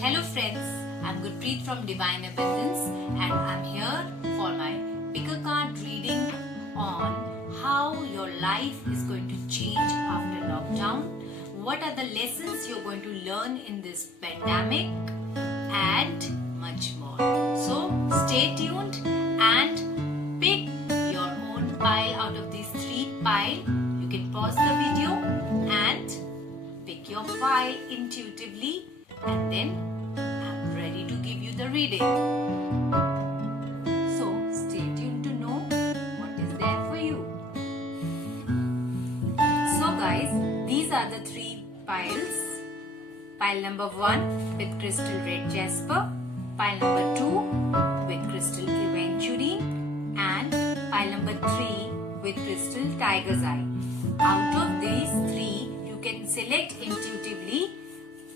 Hello friends, I'm Gurpreet from Divine Abundance and I'm here for my pick a card reading on how your life is going to change after lockdown. What are the lessons you're going to learn in this pandemic and much more. So stay tuned and pick your own pile out of these 3 piles. You can pause the video and pick your pile intuitively and then I'm ready to give you the reading. So stay tuned to know what is there for you. So guys, these are the 3 piles. Pile number 1 with crystal red jasper, pile number 2 with crystal aventurine and pile number 3 with crystal tiger's eye. Out of these 3, you can select intuitively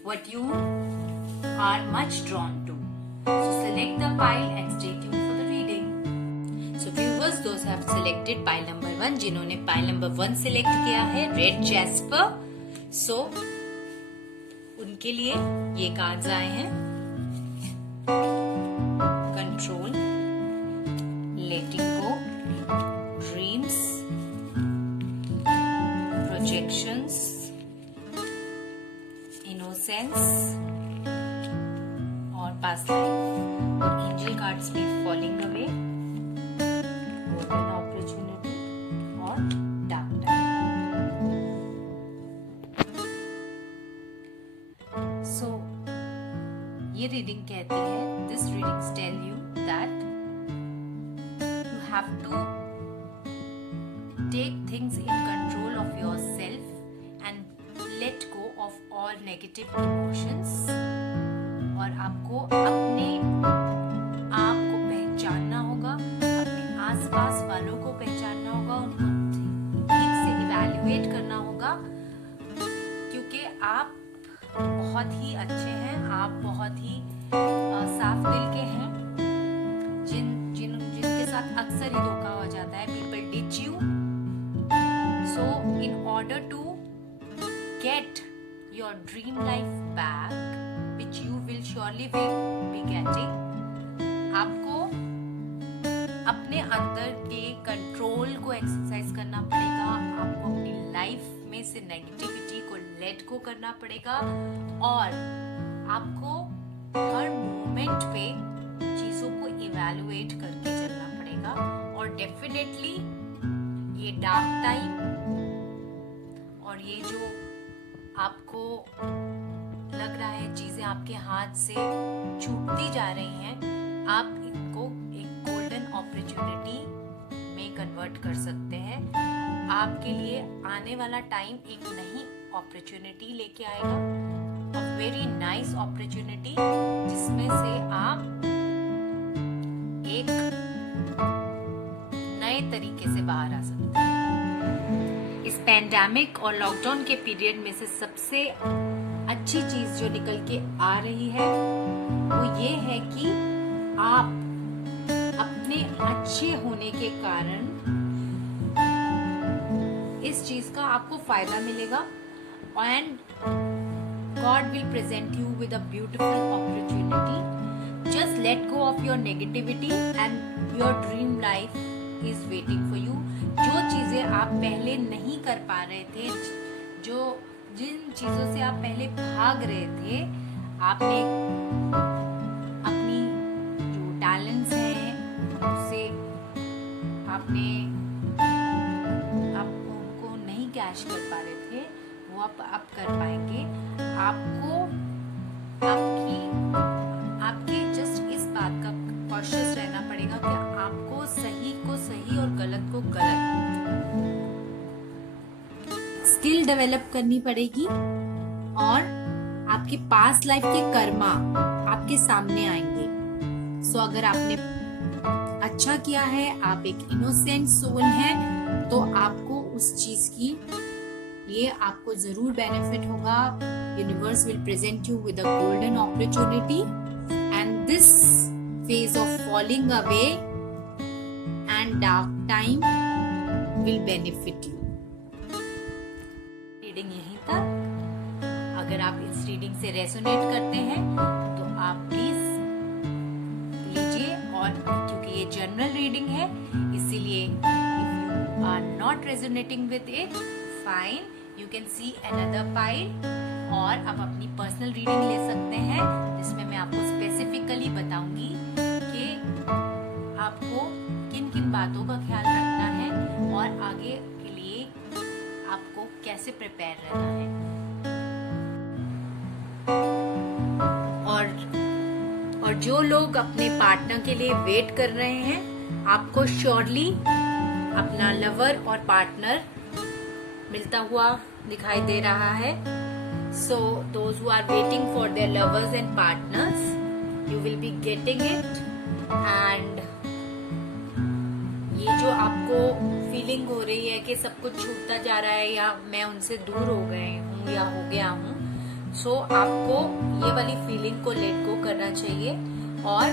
what you are much drawn to. So select the pile and stay tuned for the reading. So viewers, those have selected pile number 1, जिन्होंने pile number 1 select किया है red jasper, so उनके लिए ये cards आए हैं. Control, letting go, dreams, projections, innocence और past life. और एंजल कार्ड्स में फॉलिंग अवे, गोल्डन अपॉर्चुनिटी और डार्क टाइम. सो ये रीडिंग कहती है, this readings tell you that you have to take things in control of yourself and let go of all negative emotions. और आपको अपने आप को पहचानना होगा, अपने आसपास वालों को पहचानना होगा, उनको ठीक से इवैल्यूएट करना होगा, क्योंकि आप बहुत ही अच्छे हैं, आप बहुत ही साफ दिल के हैं. जिनके साथ अक्सर ही धोखा हो जाता है. People ditch you. So in order to get your dream life back, which you will surely be getting, आपको अपने अंदर के कंट्रोल को एक्सरसाइज करना पड़ेगा. आपको अपनी लाइफ में से नेगेटिविटी को लेट गो करना पड़ेगा और आपको हर मोमेंट पे चीजों को इवैल्यूएट करके चलना पड़ेगा. और डेफिनेटली ये डार्क टाइम और ये जो आपको लग रहा है चीजें आपके हाथ से छूटती जा रही हैं, आप इनको एक गोल्डन अपॉर्चुनिटी में कन्वर्ट कर सकते हैं. आपके लिए आने वाला टाइम एक नई अपॉर्चुनिटी लेके आएगा, अ वेरी नाइस अपॉर्चुनिटी, जिसमें से आप एक नए तरीके से बाहर आ सकते हैं. इस पैंडेमिक और लॉकडाउन के पीरियड में से सबसे अच्छी चीज जो निकल के आ रही है वो ये है कि आप अपने अच्छे होने के कारण इस चीज का आपको फायदा मिलेगा. And God will present you with a beautiful opportunity. Just let go of your negativity and your dream life is waiting for you. जो चीजें आप पहले नहीं कर पा रहे थे, जिन चीजों से आप पहले भाग रहे थे, आपने अपनी जो टैलेंट्स हैं उनसे आपने आप उनको नहीं कैश कर पा रहे थे, वो आप कर पाएंगे. आपको आपके जस्ट इस बात का कॉशियस रहना पड़ेगा कि आपको सही को सही और गलत को गलत स्किल डेवलप करनी पड़ेगी. और आपके पास्ट लाइफ के कर्मा आपके सामने आएंगे. सो अगर आपने अच्छा किया है, आप एक इनोसेंट सोल हैं, तो आपको उस चीज की ये आपको जरूर बेनिफिट होगा. Universe will present you with a golden opportunity and this phase of falling away and dark time will benefit you. Reading यहीं तक. अगर आप इस रीडिंग से रेजोनेट करते हैं तो resonating with it, fine, you can see another pile. और अब अपनी पर्सनल रीडिंग ले सकते हैं, जिसमें मैं आपको स्पेसिफिकली बताऊंगी कि आपको किन किन बातों का ख्याल रखना है और आगे के लिए आपको कैसे प्रिपेयर रहना है। और जो लोग अपने पार्टनर के लिए वेट कर रहे हैं, आपको श्योरली अपना लवर और पार्टनर मिलता हुआ दिखाई दे रहा है। So those who are waiting for their lovers and partners, you will be getting it. And ये जो आपको फीलिंग हो रही है कि सब कुछ छूटता जा रहा है या मैं उनसे दूर हो गए हूँ या हो गया हूँ, सो आपको ये वाली फीलिंग को लेट गो करना चाहिए। और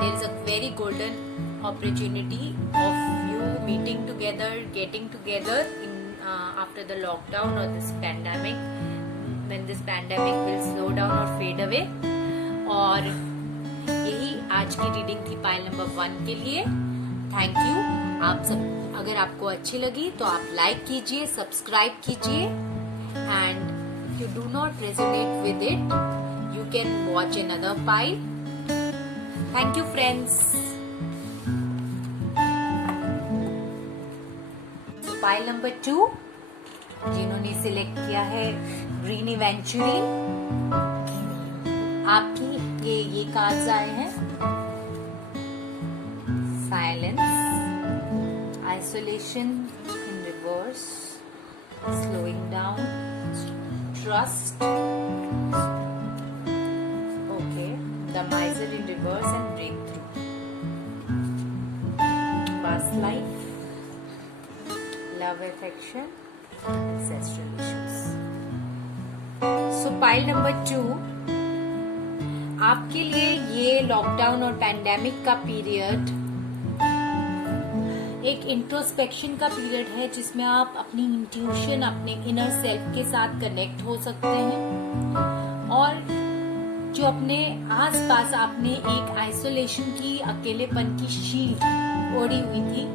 there is a very golden opportunity of you meeting together, getting together in after the lockdown or this pandemic, when this pandemic will slow down or fade away. और यही आज की reading थी pile number 1 के लिए। Thank you. आप सब अगर आपको अच्छी लगी तो आप लाइक कीजिए, सब्सक्राइब कीजिए, and if you do not resonate with it, you can watch another pile. Thank you friends. Pile number 2 जिन्होंने सिलेक्ट किया है ग्रीन इवेंचुअली, आपकी ये कार्ड्स आए हैं। Silence, isolation in reverse, slowing down, trust, okay, the miser in reverse and break through, past life, love, affection, ancestral issues. So pile number 2, आपके लिए ये लॉकडाउन और पैंडेमिक का पीरियड एक इंट्रोस्पेक्शन का पीरियड है, जिसमें आप अपनी इंट्यूशन, अपने इनर सेल्फ के साथ कनेक्ट हो सकते हैं। और जो अपने आसपास आपने एक आइसोलेशन की, अकेलेपन की शील्ड ओढ़ी हुई थी,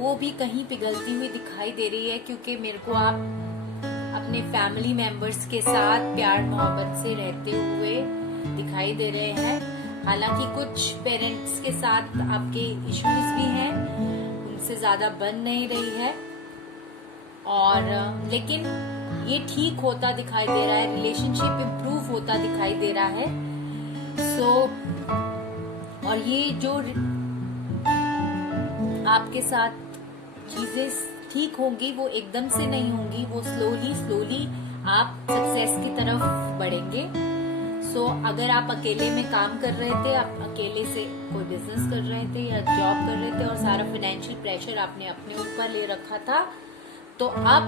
वो भी कहीं पिघलती हुई दिखाई दे रही है, क्योंकि मेरे को आप अपने फैमिली मेंबर्स के साथ प्यार मोहब्बत से रहते हुए दिखाई दे रहे हैं। हालांकि कुछ पेरेंट्स के साथ आपके इश्यूज भी हैं, उनसे ज्यादा बन नहीं रही है, और लेकिन ये ठीक होता दिखाई दे रहा है, रिलेशनशिप इम्प्रूव होता दिखाई दे रहा है। और ये जो आपके साथ चीजें ठीक होंगी, वो एकदम से नहीं होंगी, वो स्लोली आप सक्सेस की तरफ बढ़ेंगे। अगर आप अकेले में काम कर रहे थे, आप अकेले से कोई बिजनेस कर रहे थे या जॉब कर रहे थे और सारा फाइनेंशियल प्रेशर आपने अपने ऊपर ले रखा था, तो अब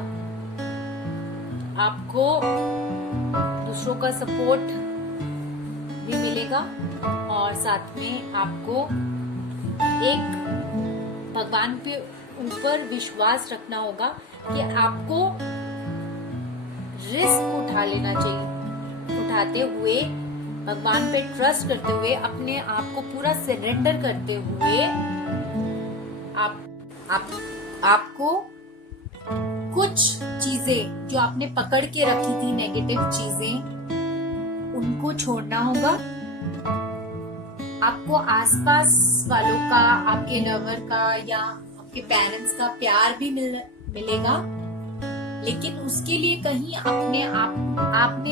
आपको दूसरों का सपोर्ट भी मिलेगा, और साथ में आपको एक भगवान पे ऊपर विश्वास रखना होगा कि आपको रिस्क उठा लेना चाहिए। उठाते हुए, भगवान पे ट्रस्ट करते हुए, अपने आप को पूरा सरेंडर करते हुए, आपको कुछ चीजें जो आपने पकड़ के रखी थी, नेगेटिव चीजें, उनको छोड़ना होगा। आपको आसपास वालों का, आपके लवर का या आपके पेरेंट्स का प्यार भी मिलेगा, लेकिन उसके लिए कहीं आपने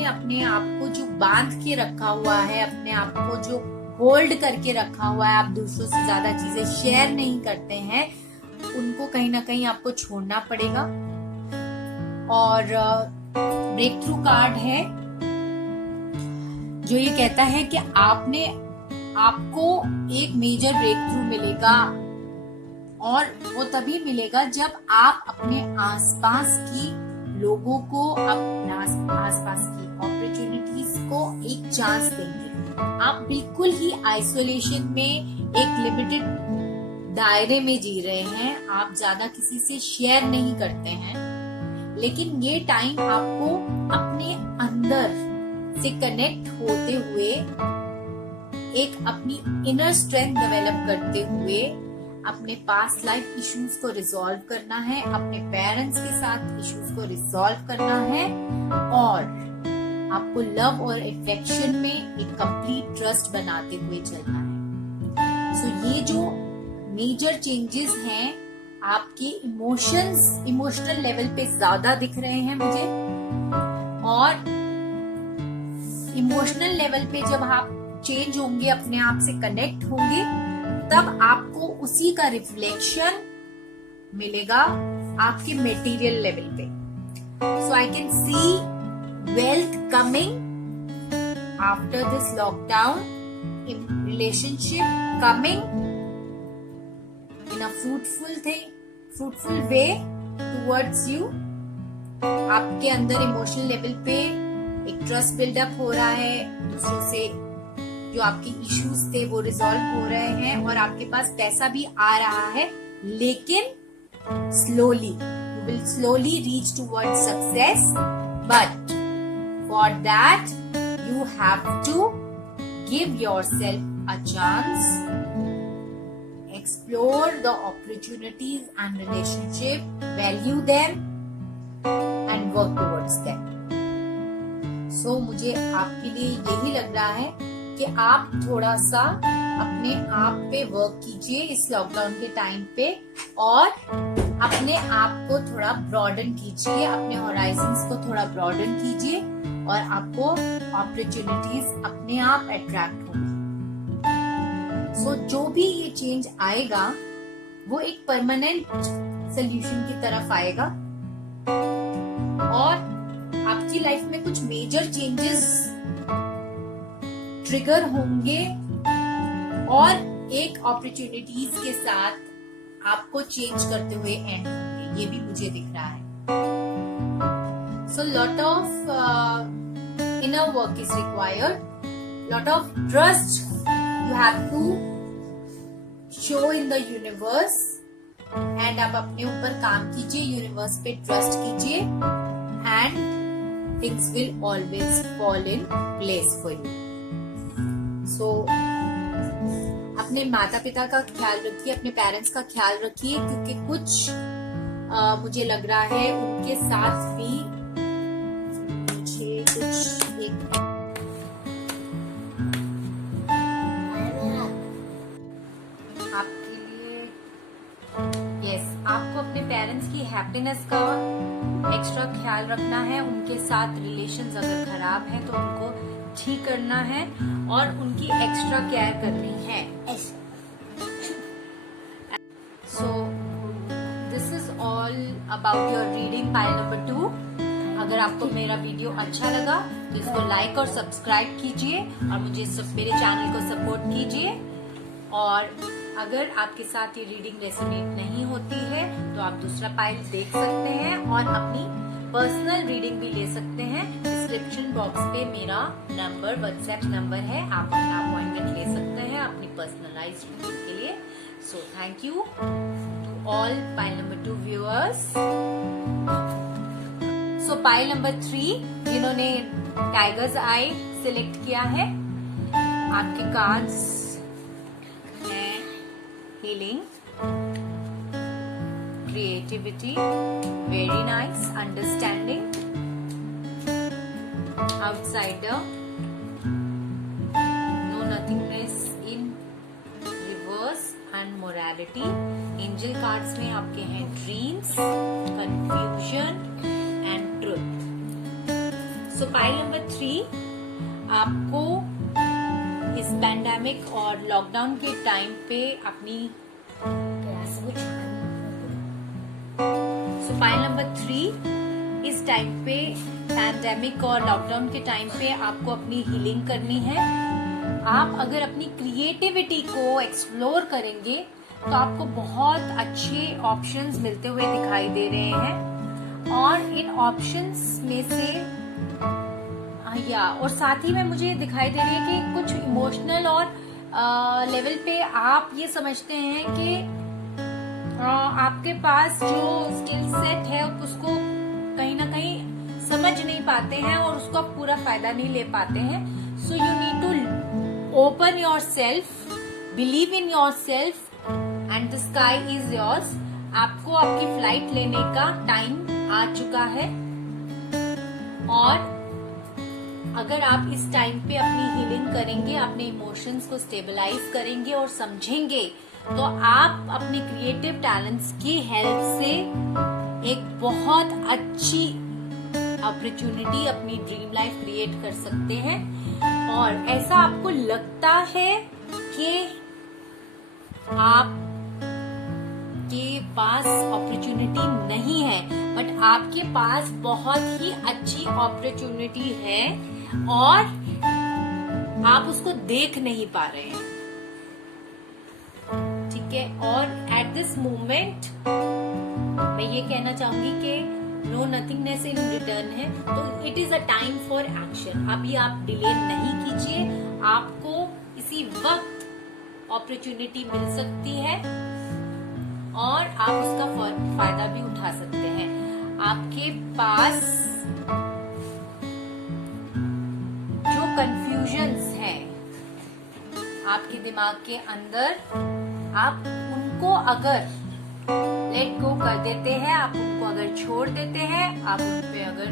अपने आप को जो बांध के रखा हुआ है, अपने आप को जो होल्ड करके रखा हुआ है, आप दूसरों से ज्यादा चीजें शेयर नहीं करते हैं, उनको कहीं ना कहीं आपको छोड़ना पड़ेगा। और ब्रेक थ्रू कार्ड है जो ये कहता है कि आपको एक मेजर ब्रेक थ्रू मिलेगा, और वो तभी मिलेगा जब आप अपने आसपास की लोगों को, अपने आसपास की अपॉर्चुनिटीज को एक चांस देंगे। आप बिल्कुल ही आइसोलेशन में एक लिमिटेड दायरे में जी रहे हैं, आप ज्यादा किसी से शेयर नहीं करते हैं, लेकिन ये टाइम आपको अपने अंदर से कनेक्ट होते हुए, एक अपनी इनर स्ट्रेंथ डेवलप करते हुए, अपने पास्ट लाइफ इश्यूज को रिजॉल्व करना है, अपने पेरेंट्स के साथ इश्यूज को रिजॉल्व करना है, और आपको लव और अफेक्शन में एक कंप्लीट ट्रस्ट बनाते हुए चलना है। ये जो मेजर चेंजेस हैं आपके इमोशनल लेवल पे ज्यादा दिख रहे हैं मुझे, और इमोशनल लेवल पे जब आप चेंज होंगे, अपने आप से कनेक्ट होंगे, तब आपको उसी का रिफ्लेक्शन मिलेगा आपके मटेरियल लेवल पे। So I can see wealth coming after this lockdown, relationship coming in a fruitful way towards you। आपके अंदर इमोशनल लेवल पे एक ट्रस्ट बिल्डअप हो रहा है, दूसरों से जो आपके इश्यूज थे वो रिजॉल्व हो रहे हैं, और आपके पास पैसा भी आ रहा है, लेकिन slowly you will slowly reach towards success, but for that you have to give yourself a chance, explore the opportunities and relationship, value them and work towards them. So मुझे आपके लिए यही लग रहा है कि आप थोड़ा सा अपने आप पे वर्क कीजिए इस लॉकडाउन के टाइम पे, और अपने आप को थोड़ा ब्रॉडन कीजिए, अपने होराइजन्स को थोड़ा ब्रॉडन कीजिए, और आपको अपॉर्चुनिटीज अपने आप अट्रैक्ट होंगी। सो जो भी ये चेंज आएगा वो एक परमानेंट सोल्यूशन की तरफ आएगा, और आपकी लाइफ में कुछ मेजर चेंजेस ट्रिगर होंगे, और एक अपॉर्चुनिटीज के साथ आपको चेंज करते हुए एंड होंगे, ये भी मुझे दिख रहा है। So lot of inner work is required, lot of trust you have to show in the universe, and आप अपने ऊपर काम कीजिए, यूनिवर्स पे ट्रस्ट कीजिए, and things will always fall in place for you. So अपने माता पिता का ख्याल रखिए, अपने पेरेंट्स का ख्याल रखिए, क्योंकि कुछ मुझे लग रहा है उनके साथ भी आपके लिए आपको अपने पेरेंट्स की हैप्पीनेस का एक्स्ट्रा ख्याल रखना है, उनके साथ रिलेशंस अगर खराब है तो उनको ठीक करना है, और उनकी एक्स्ट्रा केयर करनी है। So this is all about your reading pile number 2। अगर आपको मेरा वीडियो अच्छा लगा तो इसको लाइक और सब्सक्राइब कीजिए, और मुझे मेरे चैनल को सपोर्ट कीजिए। और अगर आपके साथ ये रीडिंग रेजोनेट नहीं होती है तो आप दूसरा पाइल देख सकते हैं, और अपनी पर्सनल रीडिंग भी ले सकते हैं। डिस्क्रिप्शन बॉक्स पे मेरा नंबर, व्हाट्सएप नंबर है, आप अपना अपॉइंटमेंट ले सकते हैं अपनी पर्सनलाइज्ड रीडिंग के लिए। So thank you to all pile number 2 viewers. So pile number 3 जिन्होंने टाइगर्स आई सिलेक्ट किया है, आपके कार्ड्स हैं healing, creativity, very nice, understanding, outsider, no nothingness in reverse and morality। angel cards में आपके हैं dreams, confusion and truth। so pile number 3 आपको इस पैंडेमिक और लॉकडाउन के टाइम पे अपनी पाइल नंबर 3 इस टाइम पे पैंडेमिक और लॉकडाउन के टाइम पे आपको अपनी हीलिंग करनी है। आप अगर अपनी क्रिएटिविटी को एक्सप्लोर करेंगे तो आपको बहुत अच्छे ऑप्शंस मिलते हुए दिखाई दे रहे हैं, और इन ऑप्शंस में से और साथ ही में मुझे दिखाई दे रही है कि कुछ इमोशनल और लेवल पे आप ये समझते हैं कि आपके पास जो स्किल सेट है उसको कहीं ना कहीं समझ नहीं पाते हैं और उसको आप पूरा फायदा नहीं ले पाते हैं। So you need to open your self, believe in your self and the sky is yours. आपको आपकी फ्लाइट लेने का टाइम आ चुका है, और अगर आप इस टाइम पे अपनी हीलिंग करेंगे, अपने इमोशंस को स्टेबलाइज करेंगे और समझेंगे, तो आप अपने क्रिएटिव टैलेंट्स की हेल्प से एक बहुत अच्छी अपॉर्चुनिटी, अपनी ड्रीम लाइफ क्रिएट कर सकते हैं। और ऐसा आपको लगता है कि आप के पास अपॉर्चुनिटी नहीं है, बट आपके पास बहुत ही अच्छी अपॉर्चुनिटी है और आप उसको देख नहीं पा रहे हैं, ठीक है। और एट दिस मोमेंट मैं ये कहना चाहूंगी कि नो नथिंगनेस इन रिटर्न है, तो it is a time for action. अभी आप डिले नहीं कीजिए, आपको इसी वक्त अपॉर्चुनिटी मिल सकती है और आप उसका फायदा भी उठा सकते हैं। आपके पास जो कंफ्यूजन्स हैं आपके दिमाग के अंदर, आप उनको अगर लेट गो कर देते हैं, आप उनको अगर छोड़ देते हैं, आप उन पे अगर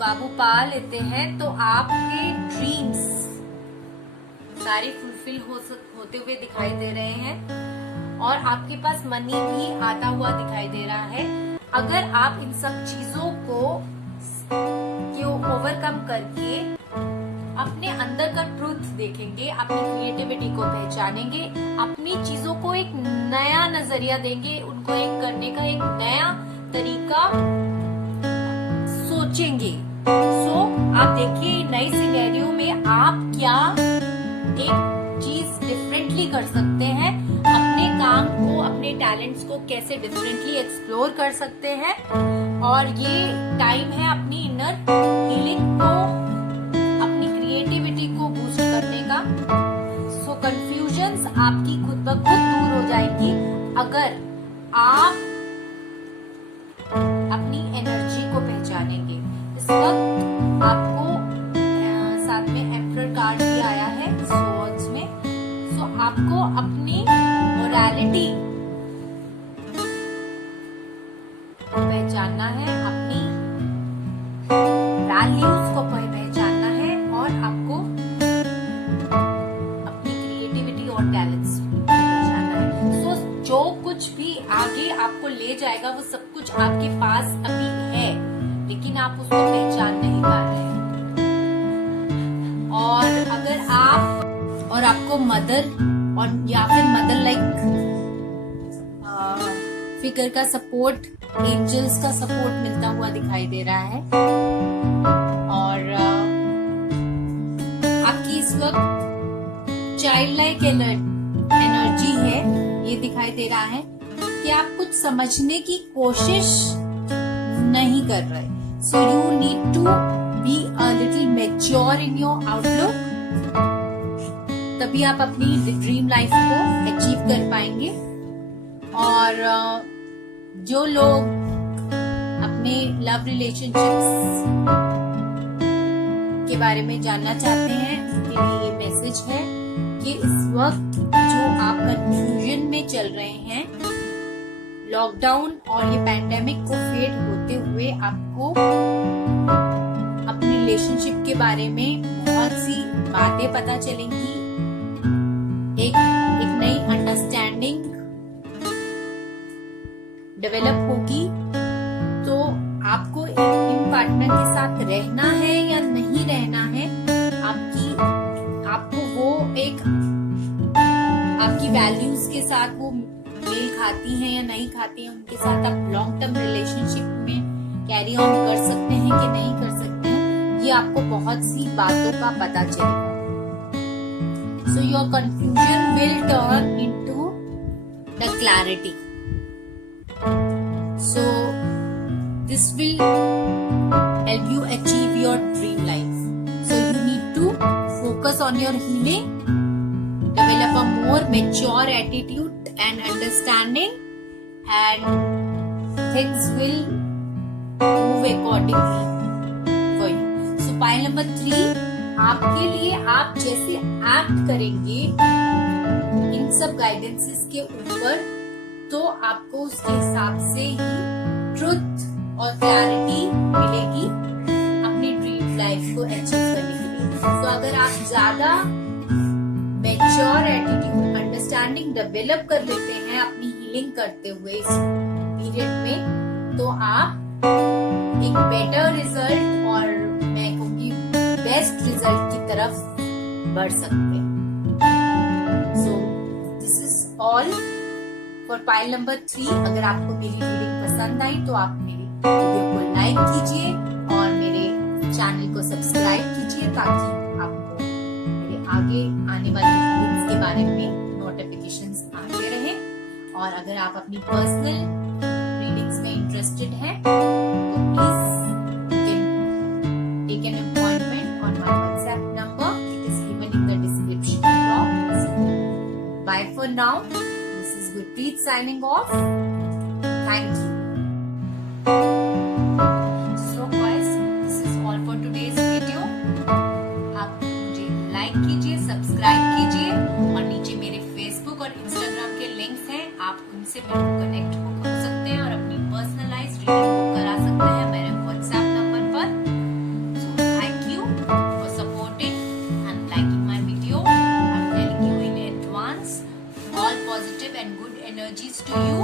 काबू पा लेते हैं, तो आपके ड्रीम्स सारे फुलफिल होते हुए दिखाई दे रहे हैं और आपके पास मनी भी आता हुआ दिखाई दे रहा है। अगर आप इन सब चीजों को ओवरकम करके अपने अंदर का ट्रूथ देखेंगे, अपनी क्रिएटिविटी को पहचानेंगे, अपनी चीजों को एक नया नजरिया देंगे, उनको एक करने का एक नया तरीका सोचेंगे। आप देखिए नई सिनेरियो में आप क्या एक चीज डिफरेंटली कर सकते हैं, अपने काम को, अपने टैलेंट्स को कैसे डिफरेंटली एक्सप्लोर कर सकते हैं। और ये टाइम है अपनी इनर हीलिंग को, अपनी क्रिएटिविटी को बूस्ट करने का। सो कंफ्यूजन्स आपकी खुद ब खुद दूर हो जाएगी अगर आप अपनी एनर्जी को पहचानेंगे। इस वक्त आपको साथ में एम्परर कार्ड भी आया है स्वॉर्ड्स में। सो आपको अपनी मोरालिटी को पहचानना है, अपनी वैल्यूज को पहचानना है और आपको अपनी क्रिएटिविटी और टैलेंट्स को पहचानना है। सो जो कुछ भी आगे आपको ले जाएगा वो सब कुछ आपके पास अभी है, लेकिन आप उसको पहचान नहीं पा रहे हैं। और अगर आप और आपको मदर और या फिर मदर लाइक फिगर का सपोर्ट, एंजल्स का सपोर्ट मिलता हुआ दिखाई दे रहा है। और आपकी इस वक्त चाइल्ड लाइक एनर्जी है, ये दिखाई दे रहा है कि आप कुछ समझने की कोशिश नहीं कर रहे। So you need to be a little mature in your outlook, तभी आप अपनी ड्रीम लाइफ को अचीव कर पाएंगे। और जो लोग अपने लव रिलेशनशिप्स के बारे में जानना चाहते हैं उनके लिए ये मैसेज है कि इस वक्त जो आप कंफ्यूजन में चल रहे हैं, लॉकडाउन और ये पैंडेमिक को फेड होते हुए आपको अपने रिलेशनशिप के बारे में बहुत सी बातें पता चलेंगी, एक नई अंडरस्टैंडिंग डेवलप होगी। तो आपको इन पार्टनर के साथ रहना है या नहीं रहना है, आपको वो एक आपकी वैल्यूज के साथ वो मेल खाती हैं या नहीं खाती हैं, उनके साथ आप लॉन्ग टर्म रिलेशनशिप में कैरी ऑन कर सकते हैं कि नहीं कर सकते हैं, ये आपको बहुत सी बातों का पता चलेगा। So your confusion will turn into the clarity. So this will help you achieve your dream life. So you need to focus on your healing, develop a more mature attitude and understanding, and things will move accordingly for you. So pile number 3, आपके लिए आप जैसे act करेंगे इन सब guidances के ऊपर, तो आपको उसके हिसाब से ही ट्रुथ और क्लैरिटी मिलेगी अपनी ड्रीम लाइफ को अचीव करने के लिए। तो अगर आप ज्यादा मैच्योर एटीट्यूड, अंडरस्टैंडिंग डेवलप कर लेते हैं अपनी हीलिंग करते हुए इस पीरियड में, तो आप एक बेटर रिजल्ट और मैं कहूँगी बेस्ट रिजल्ट की तरफ बढ़ सकते हैं। So this is all for pile number 3। अगर आपको मेरी रीडिंग पसंद आई तो आप मेरी वीडियो को लाइक कीजिए और मेरे चैनल को सब्सक्राइब कीजिए, ताकि आपको मेरे आगे आने वाली रीडिंग्स के बारे में नोटिफिकेशंस आते रहें। और अगर आप अपनी पर्सनल रीडिंग्स में इंटरेस्टेड हैं तो please take an appointment on my WhatsApp number, it is given in the description box. Bye for now, this is Gurpreet signing off. Thank you. So guys, this is all for today's video. आप मुझे like कीजिए, subscribe कीजिए और नीचे मेरे Facebook और Instagram के links हैं, आप उनसे कनेक्ट हो सकते हैं और अपनी पर्सनलाइज्ड रीडिंग बुक करा सकते हैं मेरे व्हाट्सएप नंबर पर। So thank you for supporting and liking my video. I'm telling you in advance, all positive and good energies to you.